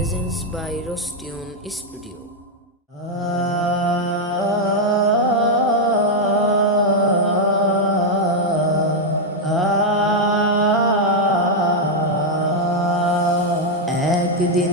presents by Rostune Studio. একদিন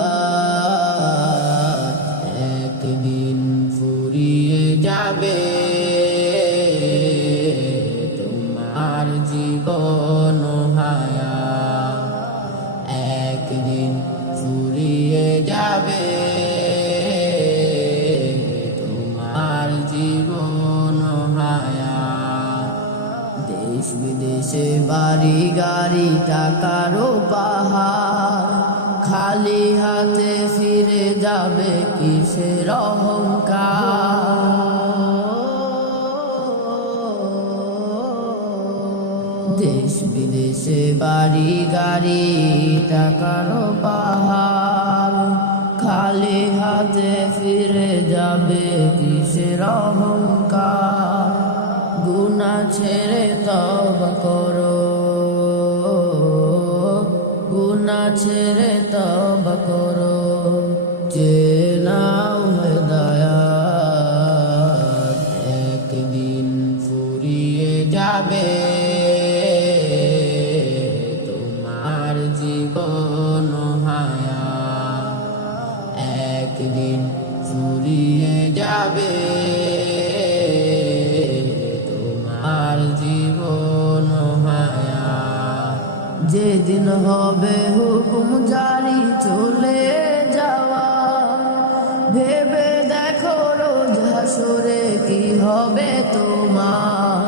বিদেশে বাড়ি গাড়ি টাকারও পাহাড় খালি হাতে ফিরে যাবে কিসের অহংকার? দেশ বিদেশে বাড়ি গাড়ি টাকারও পাহাড় খালি হাতে ফিরে যাবে কিসের অহংকার? গুনা ছেড়ে তব করো। গুনা ছেড়ে তব করো। চেনাও হেদায়াত, একদিন ফুরিয়ে যাবে। তোমার জীবন হায়া একদিন ফুরিয়ে যাবে। যেদিন হবে হুকুম জারি চলে যাওয়া। ভেবে দেখো রোজ হাসরে কি হবে তোমার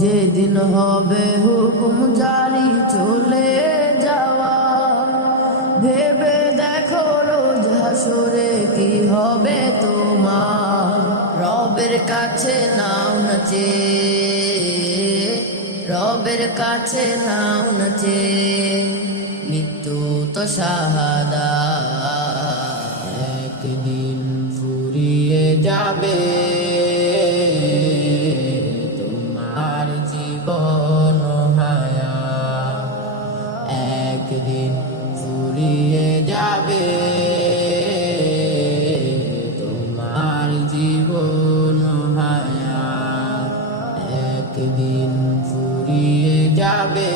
যেদিন হবে হুকুম জারি চলে যাওয়া। ভেবে দেখো রোজ হাসরে কি হবে তোমার কাছে নাও নাচে রবের কাছে নাও নাচে মৃত্যু তো সাহাদা। একদিন ফুরিয়ে যাবে। দিন ফুরিয়ে যাবে।